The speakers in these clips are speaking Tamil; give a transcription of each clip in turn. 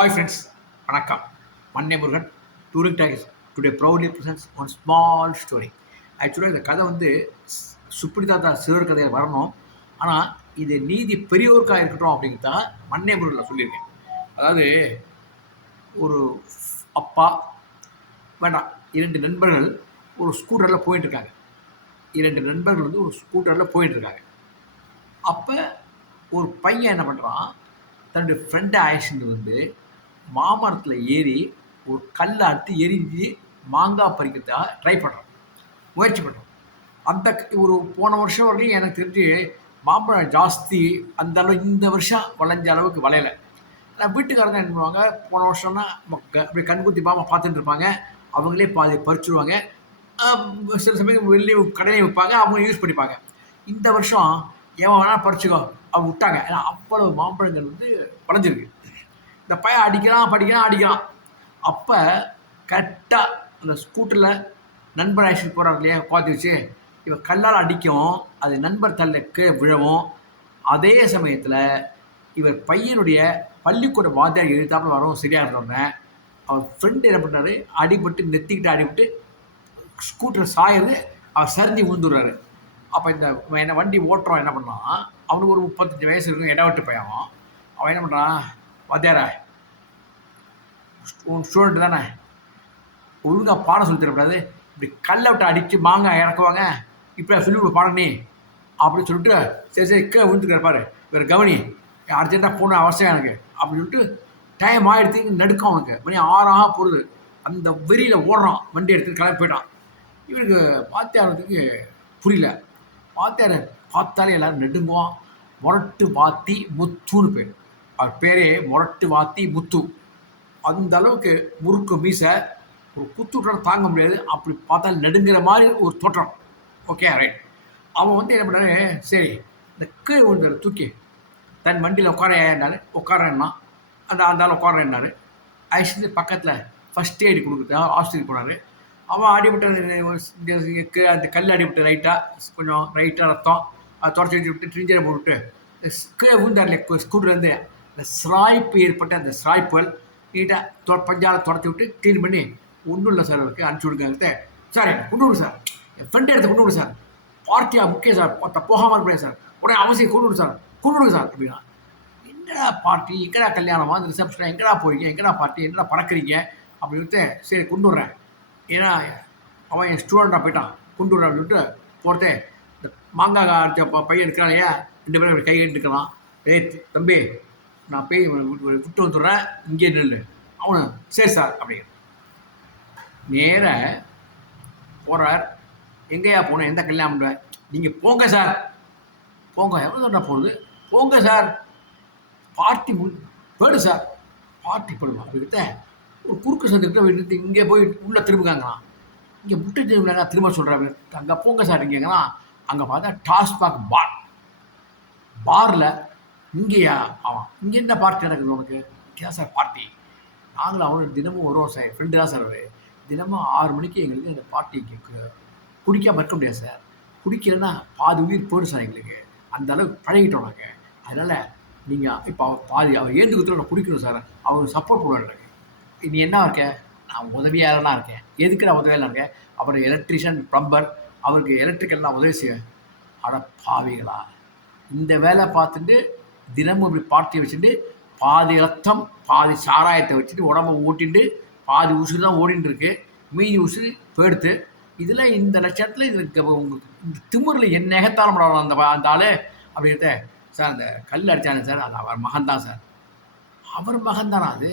Hi friends, வணக்கம். Manne Murugan touring talkies today proudly presents one small story. ஆக்சுவலாக இந்த கதை வந்து சுப்ரீதாத்தா சிறுவர் கதையில் வரணும். ஆனால் இது நீதி பெரியோருக்காக இருக்கட்டும் அப்படிங்கிறதுக்காக மன்னே முருகனில் சொல்லியிருக்கேன். அதாவது ஒரு அப்பா வேண்டாம் 2 நண்பர்கள் ஒரு ஸ்கூட்டரில் போயிட்டுருக்காங்க. 2 நண்பர்கள் வந்து ஒரு ஸ்கூட்டரில் போயிட்டுருக்காங்க. அப்போ ஒரு பையன் என்ன பண்ணுறான், தன்னுடைய ஃப்ரெண்டை அழைச்சிட்டு வந்து மாமரத்தில் ஏறி ஒரு கல்லை அடுத்து எரிஞ்சு மாங்காய் பறிக்கிறதுக்காக ட்ரை பண்ணுறான், முயற்சி பண்ணுறான். அந்த ஒரு போன வருஷம் வரையும் எனக்கு தெரிஞ்சு மாம்பழம் ஜாஸ்தி அந்த அளவு இந்த வருஷம் விளைஞ்ச அளவுக்கு விளையலை. நான் வீட்டுக்காரங்க என்ன பண்ணுவாங்க, போன வருஷம்னா அப்படி கண்குத்தி பாமா பார்த்துட்டு இருப்பாங்க, அவங்களே பாதி பறிச்சுடுவாங்க. சில சமயம் வெளியே கடையை விற்பாங்க, அவங்க யூஸ் பண்ணிப்பாங்க. இந்த வருஷம் எவன் வேணால் பறிச்சுக்கோ அவங்க விட்டாங்க. ஏன்னா அவ்வளவு மாம்பழங்கள் வந்து விளைஞ்சிருக்கு. இந்த பையன் அடிக்கிறான். அப்போ கரெக்டாக அந்த ஸ்கூட்டரில் நண்பர் அழைச்சிட்டு போகிறார் இல்லையா, உட்காந்து வச்சு இவன் கல்லால் அடிக்கவும் அது நண்பர் தள்ளுக்கு விழவும், அதே சமயத்தில் இவர் பையனுடைய பள்ளிக்கூட வாத்தியார் எழுத்தாப்புல வரவும் சரியாக இருந்தோடனே அவர் ஃப்ரெண்டு என்ன பண்ணுறாரு, அடிபட்டு நெத்திக்கிட்டு அடிபட்டு ஸ்கூட்டர் சாயுது, அவர் சரிஞ்சு விழுந்துடுறாரு. அப்போ இந்த என்ன வண்டி ஓட்டுறோம் என்ன பண்ணான், அவனுக்கு ஒரு 35 வயசு இருக்கும், இடவெட்டு பையன். அவன் என்ன பண்ணுறான், வாத்தியார ஸ்டூடெண்ட் தானே, ஒழுங்காக பாடம் சொல்லி தரக்கூடாது, இப்படி கல்லை விட்டு அடித்து மாங்காய் இறக்குவாங்க, இப்படி சொல்லி பாடம் நீ அப்படின்னு சொல்லிட்டு சரி கீழே விழுந்துக்கிற பாரு, வேறு கவனி, அர்ஜென்ட்டாக போன அவசியம் எனக்கு அப்படின்னு சொல்லிட்டு டைம் ஆகிடுத்து. நடுக்கம் அவனுக்கு மணி 6 போகுது. அந்த வெறியில் ஓடுறான், வண்டி எடுத்து கிளம்பி போயிட்டான். இவனுக்கு வாத்தியாரத்துக்கு புரியல. வாத்தியார் பார்த்தாலே எல்லோரும் நெடுங்குவான். மொரட்டு வாத்தி முத்துன்னு பேர். அவர் பேரே மொரட்டு வாத்தி முத்து. அந்த அளவுக்கு முறுக்கு மீசை, ஒரு குத்துட்டம் தாங்க முடியாது, அப்படி பார்த்தாலும் நடுங்கிற மாதிரி ஒரு தோற்றம். Okay right. அவன் வந்து என்ன பண்ணாரு, சரி இந்த கீழே விழுந்தார் தூக்கி தன் வண்டியில் உட்காரன்னா அந்த ஆள் உட்காரன்னாரு. ஆக்சுவலி பக்கத்தில் ஃபஸ்ட் எய்டு கொடுக்குறதா ஆஸ்பத்திரிக்கு போனார். அவன் அடிபட்ட அந்த கல் அடிபட்டு கொஞ்சம் ரைட்டாக ரத்தம் அதை தொடச்சி விட்டு ட்ரிஞ்சரை போட்டுவிட்டு கீழே விழுந்தார்ல ஸ்கூட்டர்லேருந்து இந்த ஸ்ராய்ப்பு ஏற்பட்ட அந்த ஸ்ராய்ப்புகள் நீட்டாக பஞ்சால தொடச்சி விட்டு க்ளீன் பண்ணி, ஒன்றும் இல்லை சார் அவருக்கு அனுப்பிச்சி விடுங்க சார், கொண்டு விடு சார், என் ஃப்ரெண்டு எடுத்து கொண்டு விடு சார், பார்ட்டியாக முக்கியம் சார், போகாமல் இருப்பேன் சார், உடனே அவசியம் கொண்டு விடு சார், கொண்டு விடுங்க சார் அப்படின்னா. எங்கடா பார்ட்டி, எங்கடா கல்யாணமா, அந்த ரிசப்ஷனாக, எங்கடா போறீங்க, எங்கடா பார்ட்டி, எங்கடா பறக்கிறீங்க அப்படின்னு சரி கொண்டு விட்றேன், ஏன்னா அவன் என் ஸ்டூடெண்ட்டாக போயிட்டான், கொண்டு விட்றேன் அப்படின்னு சொல்லிட்டு போகிறதே இந்த மாங்காய் அடித்த பையன் இருக்கிறான் இல்லையா, 2 பேரும் அப்படி கை எடுத்துக்கலாம். தம்பி நான் போய் விட்டு வந்துடுறேன், இங்கே நில்லு. அவனு சரி சார் அப்படிங்கிற நேர போகிறார். எங்கேயா போனேன், எந்த கல்யாணம் பண்ணுற, நீங்கள் போங்க சார், போங்க, எவ்வளோ தண்டா போகுது, போங்க சார், பார்ட்டி போயிடு சார், பார்ட்டி போடுவா அப்படிங்கிட்ட ஒரு குறுக்கு சந்துக்கிட்ட எடுத்து இங்கே போய் உள்ளே திரும்புங்கிறான். இங்கே முட்டை திரும்ப சொல்கிறாங்க, அங்கே போங்க சார் இங்கேங்களா. அங்கே பார்த்தா டாஸ்மாக் பாரில் இங்கேயா அவன், இங்கே என்ன பார்ட்டி நடக்குது உனக்கு, இங்கே சார் பார்ட்டி, நாங்களும் அவனோட தினமும் வருவோம் சார், ஃப்ரெண்டு தான் சார் அவர், தினமும் 6 மணிக்கு எங்களுக்கு அந்த பார்ட்டிக்கு குடிக்காமல் இருக்க முடியாது சார், குடிக்கலைன்னா பாதி உயிர் போயிடும் சார் எங்களுக்கு, அந்த அளவுக்கு பழகிட்டோம் நாங்கள், அதனால் நீங்கள் இப்போ அவர் ஏந்து குத்துல நான் குடிக்கணும் சார், அவர் சப்போர்ட் பண்ணுவார் எனக்கு. நீ என்ன இருக்க, நான் உதவியாளனாக இருக்கேன், எதுக்கு நான் உதவியாளனாக இருக்கேன், அவர் எலக்ட்ரிஷியன் ப்ளம்பர், அவருக்கு எலக்ட்ரிக்கல்லாம் உதவி செய்வேன். அட பாவிகளா, இந்த வேலை பார்த்துட்டு தினமும் இப்படி பார்ட்டி வச்சுட்டு பாதி ரத்தம் பாதி சாராயத்தை வச்சுட்டு உடம்பை ஓட்டிட்டு பாதி உசுறு தான் ஓடிட்டு இருக்கு, மீதி உசுறு போயிடுத்து. இதில் இந்த லட்சத்தில் இதுக்கு இந்த திமுறில் என்ன நெகத்தால முடியும் அந்த ஆள் அப்படிங்கிறத சார், அந்த கல் அடித்தானே சார், அது அவர் மகன்தான் சார். அவர் மகன்தானா அது,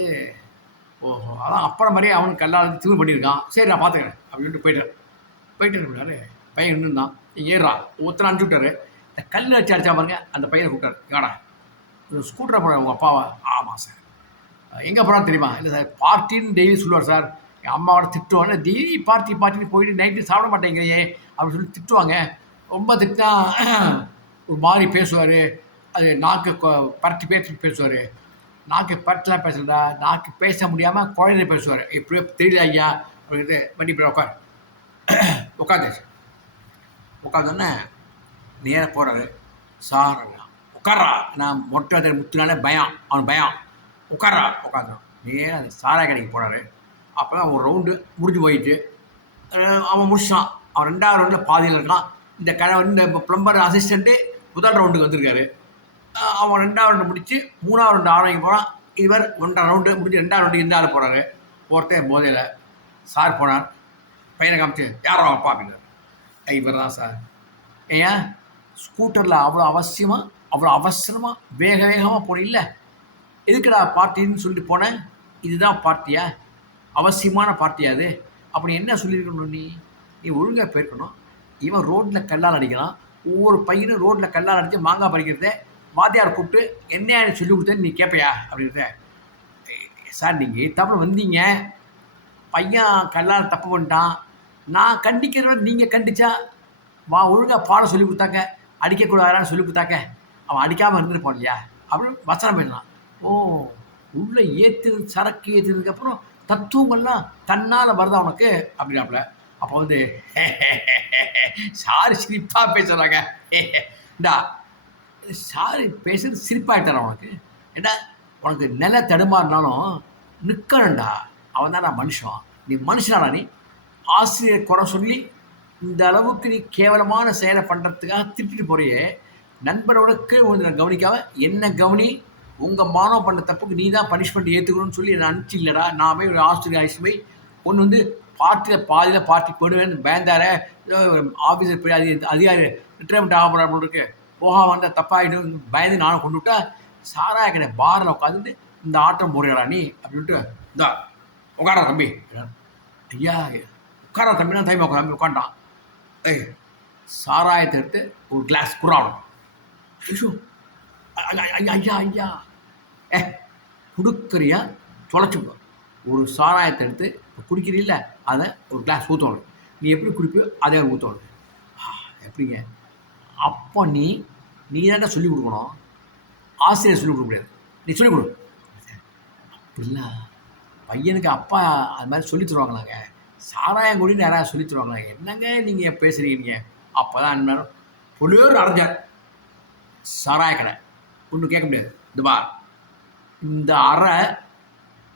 ஓஹோ, அதான் அப்புறம் மாதிரியே அவனுக்கு கல்லால் திமிர் பண்ணியிருக்கான், சரி நான் பார்த்துக்கிறேன் அப்படின்ட்டு போயிட்டு இருக்காரு. பையன் இன்னும் தான் ஏறா ஒருத்தனை அனுப்பிச்சு விட்டாரு. இந்த கல் அடிச்சா பாருங்க, அந்த பையனை கூப்பிட்டாரு, ஏடா ஸ்கூட்டரை போகிற உங்கள் அப்பாவா, ஆமாம் சார், எங்கே போகிறான்னு தெரியுமா, இல்லை சார் பார்ட்டின்னு டெய்லி சொல்லுவார் சார், என் அம்மாவோட திட்டுவாங்க, டெய்லி பார்ட்டின்னு போயிட்டு நைட்டு சாப்பிட மாட்டேங்கிறியே அப்படின்னு சொல்லி திட்டுவாங்க, ரொம்ப திட்டா ஒரு மாதிரி பேசுவார், அது நாக்கு பரட்டி பேசுவார், நாக்கு பரட்டெலாம் பேசுகிறதா, நாக்கு பேச முடியாமல் குழந்தை பேசுவார், எப்படியோ தெரியல ஐயா அப்படின்ட்டு வண்டி போய் உட்காந்தோன்னே நேராக போகிறாரு. சார் உட்காரா, நான் மொட்டை முத்துனாலே பயம், அவன் பயம், உட்காந்துடும். நேராக அந்த சாராய கடைக்கு போனார். அப்போ தான் ஒரு ரவுண்டு முடிஞ்சு போயிட்டு அவன் முடிச்சான். அவன் 2வது ரவுண்டில் பாதியில் இருக்கான். இந்த ப்ளம்பர் அசிஸ்டண்ட்டு முதல் ரவுண்டுக்கு வந்திருக்காரு. அவன் 2வது ரவுண்டு முடிச்சு 3வது ரவுண்டு ஆரம்பிக்க போகிறான். இவர் 1.5 ரவுண்டு முடிஞ்சு 2வது ரவுண்டுக்கு இந்த ஆள் போகிறாரு. ஒருத்தன் போதையில் சார் போனார். பையனை காமிச்சு யாரோ அப்பா அப்படின்னாரு. இவர் தான் சார். ஏன் ஸ்கூட்டரில் அவ்வளோ அவசரமாக வேகமாக போனீல்ல, எதுக்குடா பார்ட்டின்னு சொல்லிட்டு போனேன். இதுதான் பார்ட்டியா? அவசியமான பார்ட்டியா அது? அப்படி என்ன சொல்லியிருக்கணும்? நீ ஒழுங்காக போயிருக்கணும். இவன் ரோட்டில் கல்லால் அடிக்கலாம். ஒவ்வொரு பையனும் ரோட்டில் கல்லால் அடித்து மாங்காய் பறிக்கிறத வாத்தியார் கூப்பிட்டு என்ன சொல்லி கொடுத்தேன்னு நீ கேட்பையா அப்படின்றத. சார் நீங்கள் தப்பு வந்தீங்க, பையன் கல்லால் தப்பு பண்ணிட்டான், நான் கண்டிக்கிறத நீங்கள் கண்டிச்சா ஒழுங்காக பாடம் சொல்லி கொடுத்தாக்க, அடிக்கக்கூடாதான்னு சொல்லி கொடுத்தாக்க அவன் அடிக்காமல் இருந்துருப்பான் இல்லையா அப்படின்னு வசனம் பண்ணலாம். ஓ, உள்ளே சரக்கு ஏற்றுனதுக்கப்புறம் தத்துவங்கள்லாம் தன்னால் வருதா உனக்கு அப்படின்னாப்புல. அப்போ வந்து சாரி சிரிப்பாக பேசுகிறாங்க. இந்தா சாரி பேசுறது சிரிப்பாகிட்டாரா உனக்கு? ஏண்டா உனக்கு நில தடுமாறினாலும் நிற்கணும்டா. அவன் தான் நான் மனுஷன். நீ மனுஷனாடா? நீ ஆசிரியர் குறை சொல்லி இந்த அளவுக்கு நீ கேவலமான செயலை பண்ணுறதுக்காக திட்டிட்டு போறியே. நண்பரோடக்கு நான் கவனிக்காம என்ன கவனி, உங்கள் மாணவன் பண்ண தப்புக்கு நீ தான் பனிஷ்மெண்ட் ஏற்றுக்கணும்னு சொல்லி என்னை அனுப்பிச்சி இல்லைடா. நான் போய் ஒரு ஆசிரியர் ஆயிடுச்சு போய் ஒன்று வந்து பாதியில் பார்ட்டி போடுவேன் பயந்தார ஆஃபீஸர் போய் அதிகாரி ரிட்டையர்மெண்ட் ஆக போகிற இருக்கு, போக வந்தால் தப்பாகிடும் பயந்து நானும் கொண்டு விட்டா சாராய கடை பாரில் உட்காந்துட்டு இந்த ஆட்டம் போடுறா நீ அப்படின்ட்டு. இந்தா உட்காரா தம்பி. ஐயா உட்காரா தம்பினா தம்பி தம்பி உட்காண்டான். சாராயத்தை எடுத்து ஒரு கிளாஸ் குறாடும். ஐயா ஐயா கொடுக்குறியா தொலைச்சுடும். ஒரு சாராயத்தை எடுத்து குடிக்கிறீல்ல அதை ஒரு கிளாஸ் ஊற்றணும். நீ எப்படி குடிப்பியோ அதே ஊற்றணும். எப்படிங்க? அப்போ நீ தானே சொல்லிக் கொடுக்கணும், ஆசிரியர் சொல்லிக் கொடுக்க முடியாது. நீ சொல்லிக் கொடு. அப்படின்னா பையனுக்கு அப்பா அது மாதிரி சொல்லி தருவாங்களாங்க? சாராயம் குடின்னு யாராவது சொல்லி தருவாங்களா? என்னங்க நீங்கள் பேசுகிறீங்க? அப்போ தான் அந்நேரம் பொலியோர் அரைஞ்சார். சாராய கடை ஒன்றும் கேட்க முடியாது. இந்த அறை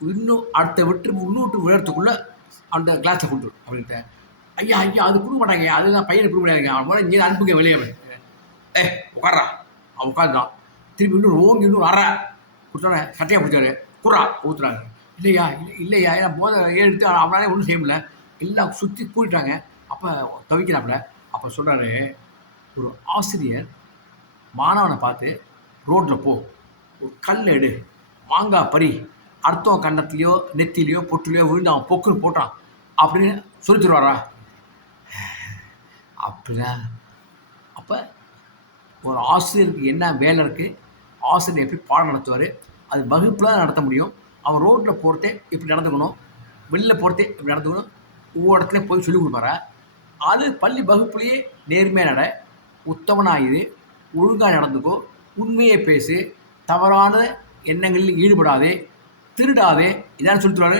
இன்னும் அடுத்த முன்னூட்டு விழறதுக்குள்ளே அந்த கிளாஸை கொடுத்துரு அப்படின்ட்டு. ஐயா அது கொடுக்க மாட்டாங்க, அதுதான் பையனுக்கு கொடுக்க முடியாதுங்க. அவன் போல இங்கே அனுப்புங்க வெளியே. உட்காரா. அவன் உட்காந்துதான். திருப்பி இன்னொரு அறை கொடுத்தோன்னே சட்டையை பிடிச்சாரு. குறா ஊற்றுறாங்க. இல்லையா ஏன்னா போதை எடுத்து அவனாலே ஒன்றும் செய்ய முடியல, எல்லாம் சுற்றி கூட்டிட்டாங்க. அப்போ தவிக்கிறாப்புல. அப்போ சொல்கிறாரு, ஒரு ஆசிரியர் மாணவனை பார்த்து ரோட்டில் போ, ஒரு கல் எடு, மாங்காய் பறி, அடுத்தவன் கன்னத்துலையோ நெத்திலையோ பொட்டுலையோ விழுந்து அவன் பொக்குன்னு போட்டான் அப்படின்னு சொல்லி தருவாரா? அப்படிதான். அப்போ ஒரு ஆசிரியருக்கு என்ன வேலை இருக்குது, ஆசிரியர் எப்படி பாடம் நடத்துவார், அது வகுப்பில் தான் நடத்த முடியும். அவன் ரோட்டில் போகிறதே இப்படி நடந்துக்கணும், வெளியில் போகிறதே இப்படி நடந்துக்கணும், ஒவ்வொரு இடத்துலையும் போய் சொல்லிக் கொடுப்பாரா? அது பள்ளி வகுப்புலேயே நேர்மையாக நட, உத்தமனாகிது, ஒழுங்காக நடந்துக்கோ, உண்மையை பேசு, தவறான எண்ணங்களில் ஈடுபடாதே, திருடாதே, இதான் சொல்லித்தருவாரு.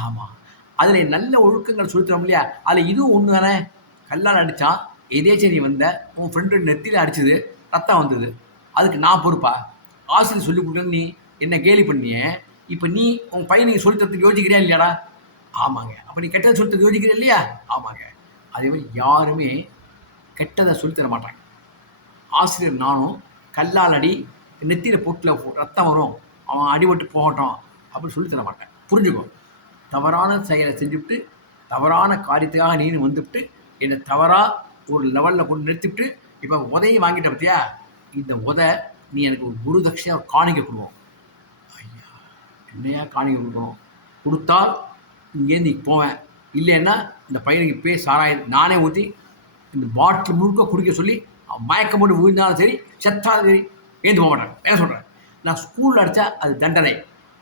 ஆமாம், அதில் நல்ல ஒழுக்கங்கள் சொல்லித்தரோம் இல்லையா? அதில் இதுவும் ஒன்று தானே. கல்லால் அடித்தான், எதேச்சரி வந்த உன் ஃப்ரெண்டு நெத்தியில் அடிச்சது, ரத்தம் வந்தது, அதுக்கு நான் பொறுப்பா? ஆசிரியர் சொல்லிக் கொடுத்தேன்னு நீ என்ன கேலி பண்ணியே, இப்போ நீ உன் பையனுக்கு சொல்லித்தரத்துக்கு யோசிக்கிறியா இல்லையாடா? ஆமாங்க. அப்போ நீ கெட்டதை சொல்லித்தரத்துக்கு யோசிக்கிறியா இல்லையா? ஆமாங்க. அதே மாதிரி யாருமே கெட்டதை சொல்லித்தர மாட்டாங்க. ஆசிரியர் நானும் கல்லால் அடி, நெத்தியில் பொட்டில் ரத்தம் வரும், அவன் அடிபட்டு போகட்டும் அப்படின்னு சொல்லித்தர மாட்டேன். புரிஞ்சுக்கோ. தவறான செயலை செஞ்சுவிட்டு தவறான காரியத்துக்காக நீனு வந்துவிட்டு என்னை தவறாக ஒரு லெவலில் கொண்டு நிறுத்திவிட்டு இப்போ உதையை வாங்கிட்ட பார்த்தியா, இந்த உதை நீ எனக்கு ஒரு குரு தட்சிணையாக ஒரு காணிக்கை கொடுவோம். ஐயா என்னையா காணிக்கை கொடுக்கணும்? கொடுத்தால் இங்கேருந்து நீ போவேன், இல்லைன்னா இந்த பையனுக்கு சாராயம் நானே ஊற்றி இந்த பாட்டில் முழுக்க குடிக்க சொல்லி மயக்கம் போட்டு விழுந்தாலும் சரி, செத்தாலும் சரி, ஏந்து போக மாட்டேன். ஏன் சொல்கிறேன்? நான் ஸ்கூலில் அடித்தா அது தண்டனை,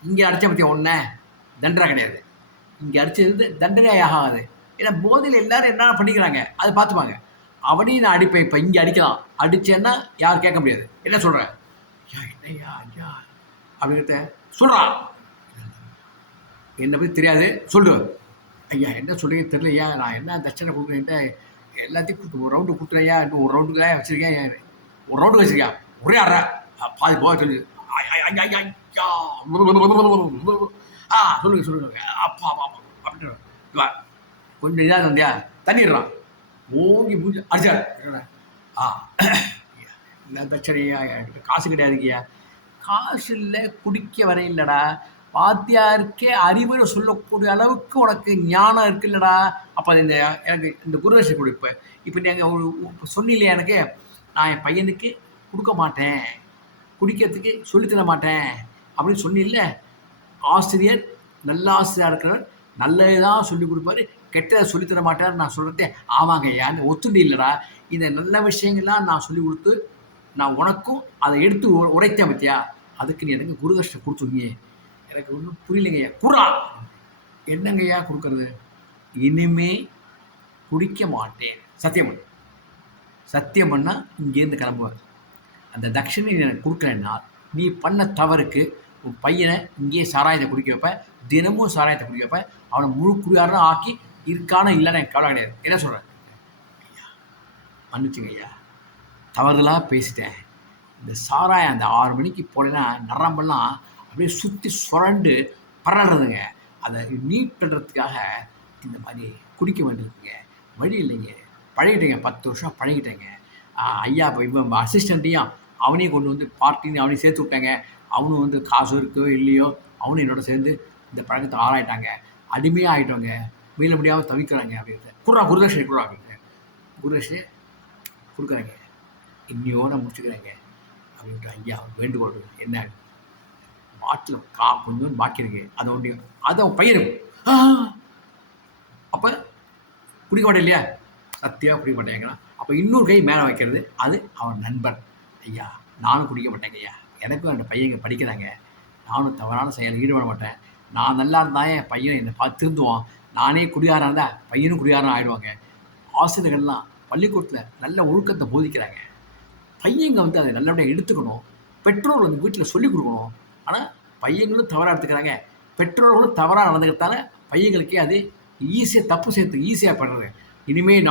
இங்கே அடித்த பற்றியா ஒன்றே தண்டனை கிடையாது. இங்கே அடித்தது தண்டனையாக ஆகாது. ஏன்னா போதையில் எல்லோரும் என்னென்ன பண்ணிக்கிறாங்க அது பார்த்துப்பாங்க. அவனையும் நான் அடிப்பேன். இப்போ இங்கே அடிக்கலாம், அடித்தேன்னா யாரும் கேட்க முடியாது. என்ன சொல்கிறேன்? ஐயா என்னையா ஐயா அப்படிங்கிறத சொல்கிறான். என்னை பற்றி தெரியாது சொல்லு. ஐயா என்ன சொல்கிறீங்க தெரியலையா, நான் என்ன தட்சணை கொடுக்குறேன்ட்டு எல்லாத்தையும் ஒரு ரவுண்டு கொடுத்துறையா, இன்னும் ஒரு ரவுண்டுக்கு தான் வச்சுருக்கேன், ஒரு ரவுண்டு வச்சுருக்கேன், ஒரே அற பாதி போக சொல்லு. சொல்லுங்க சொல்லுங்க அப்பா அப்பா அப்பா அப்படின்னு வா. கொஞ்சம் இதாக இருந்தியா தண்ணிடுறான் ஓங்கி மூஞ்சி அடிச்சார். ஆ இந்த தட்சணையா என்கிட்ட காசு கிடையாதுங்கய்யா. காசு இல்லை குடிக்க வர இல்லைடா, வாத்தியாருக்கே அறிவுரை சொல்லக்கூடிய அளவுக்கு உனக்கு ஞானம் இருக்கு இல்லடா. அப்போ அது இந்த எனக்கு இந்த குருதட்சணை கொடு. இப்போ நீங்கள் ஒரு சொன்னீங்களே எனக்கு, நான் என் பையனுக்கு கொடுக்க மாட்டேன், குடிக்கிறதுக்கு சொல்லித்தர மாட்டேன் அப்படின்னு சொன்னீல்ல. ஆசிரியர் நல்ல ஆசிரியராக இருக்கிறவர் நல்லதான் சொல்லிக் கொடுப்பாரு, கெட்டதை சொல்லித்தர மாட்டார். நான் சொல்கிறதே ஆமாங்க ஐயான்னு ஒத்துண்டு இல்லைடா. இந்த நல்ல விஷயங்கள்லாம் நான் சொல்லிக் கொடுத்து நான் உனக்கும் அதை எடுத்து உரைத்தேன் பத்தியா, அதுக்கு நீ எனக்கு குருதட்சணை கொடுத்துருங்க. எனக்கு ஒன்றும் புரியலைங்கய்யா. குறா என்னங்கய்யா கொடுக்கறது? இனிமே குடிக்க மாட்டேன் சத்தியம் பண்ணு. சத்தியம் பண்ணால் இங்கேருந்து கிளம்புவார். அந்த தட்சணை நீ எனக்கு கொடுக்கலன்னா நீ பண்ண தவறுக்கு உன் பையனை இங்கேயே சாராயத்தை குடிக்க வைப்ப, தினமும் சாராயத்தை குடிக்க வைப்ப, அவனை முழு குடியாரனா ஆக்கி இருக்கான இல்லைன்னு எனக்கு கவலை கிடையாது. என்ன சொல்கிறேன்? மன்னிச்சுங்க ஐயா, தவறுதலாக பேசிட்டேன். இந்த சாராயம் அந்த 6 மணிக்கு போனேன்னா நரம்பெல்லாம் அப்படியே சுற்றி சுரண்டு பரடுறதுங்க. அதை நீட் பண்ணுறதுக்காக இந்த மாதிரி குடிக்க வேண்டியிருக்குங்க. வழி இல்லைங்க. பழகிட்டேங்க, 10 வருஷம் பழகிட்டேங்க. ஐயா இப்போ இவன் அசிஸ்டண்ட்டையும் அவனையும் கொண்டு வந்து பார்ட்டின்னு அவனையும் சேர்த்து விட்டாங்க. அவனும் வந்து காசு இருக்கோ இல்லையோ அவனும் என்னோட சேர்ந்து இந்த பழக்கத்தை ஆராயிட்டாங்க. அடிமையாக ஆகிட்டவங்க, மீள முடியாமல் தவிக்கிறாங்க. அப்படின்னு குருதட்சணை குடுறா அப்படின்னு குருதட்சணை கொடுக்குறாங்க. இன்னையோட முடிச்சுக்கிறேங்க அப்படின்ட்டு ஐயா வேண்டுகோள். என்ன பாட்டில் கொஞ்சம் பாக்கி இருக்கு, அதை ஒன்றைய அதை பையனும் அப்போ குடிக்க மாட்டேன் இல்லையா, சத்தியாக குடிக்க மாட்டேங்கிறான். அப்போ இன்னொரு கை மேலே வைக்கிறது, அது அவன் நண்பன். ஐயா நானும் குடிக்க மாட்டேங்க ஐயா, எனக்கும் அந்த பையங்க படிக்கிறாங்க, நானும் தவறான செயல் ஈடுபட மாட்டேன். நான் நல்லா இருந்தால் என் பையன் என்னை பார்த்து திருந்துவான். நானே குடியாராக இருந்தால் பையனும் குடியாரம் ஆகிடுவாங்க. ஆசிரியர்கள்லாம் பள்ளிக்கூடத்தில் நல்ல ஒழுக்கத்தை போதிக்கிறாங்க. பையங்க வந்து அதை நல்லபடியாக எடுத்துக்கணும். பெற்றோர் வந்து வீட்டில் சொல்லிக் கொடுக்கணும். ஆனால் பையங்களும் தவறாக எடுத்துக்கிறாங்க, பெற்றோர்களும் தவறாக நடந்துக்கிறதால பையங்களுக்கே அது ஈஸியாக தப்பு செய்யறதுக்கு ஈஸியாக படுறது. இனிமேல்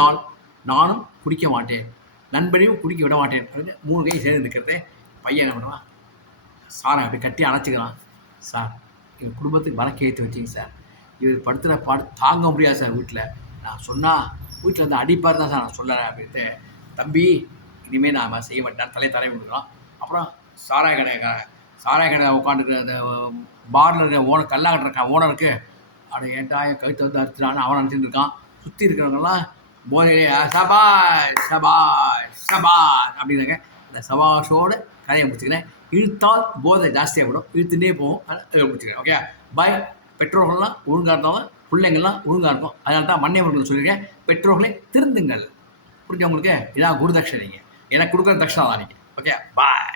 நானும் குடிக்க மாட்டேன், நண்பனையும் குடிக்க விட மாட்டேன் அப்படின்னு 3 கை சேர்ந்து இருக்கிறதே. பையன் என்ன பண்ணுறான், சாரை அப்படி கட்டி அணைச்சிக்கிறான். சார் எங்கள் குடும்பத்துக்கு வழக்கு ஏற்றி வச்சிங்க சார், இவர் படுத்துகிற பாடு தாங்க முடியாது சார். வீட்டில் நான் சொன்னால் வீட்டில் வந்து அடிப்பார் தான் சார், நான் சொல்லலை அப்படின்ட்டு. தம்பி இனிமேல் நான் செய்ய மாட்டேன், தலையை கொடுக்குறான். அப்புறம் சாராய கடை உட்காந்துருக்கிற அந்த பாரில் இருக்கிற கல்லாக கட்டுற ஓனருக்கு அதை ஏட்டா என் கழுத்தை வந்து அறுத்துறான்னு அவன் நினச்சிட்டு இருக்கான். சுற்றி இருக்கிறவங்கலாம் போதையிலே சபாஷ் சபாஷ் சபாஷ் அப்படின்னாங்க. அந்த சபாஷோட கதையை முடிச்சுக்கிறேன். இழுத்தால் போதை ஜாஸ்தியாக விடும், இழுத்துட்டே போகும், அதை முடிச்சுக்கிறேன். Okay bye. பெற்றோர்கள்லாம் ஒழுங்காக இருந்தவங்க பிள்ளைங்கள்லாம் ஒழுங்காக இருக்கும். அதனால தான் மன்னியவர்கள் சொல்லியிருக்கேன், பெற்றோர்களை திருந்துங்கள். புரிஞ்சவங்களுக்கு இதான் குருதட்சணைங்க, எனக்கு கொடுக்குற தட்சணை தான் நீங்கள். Okay bye.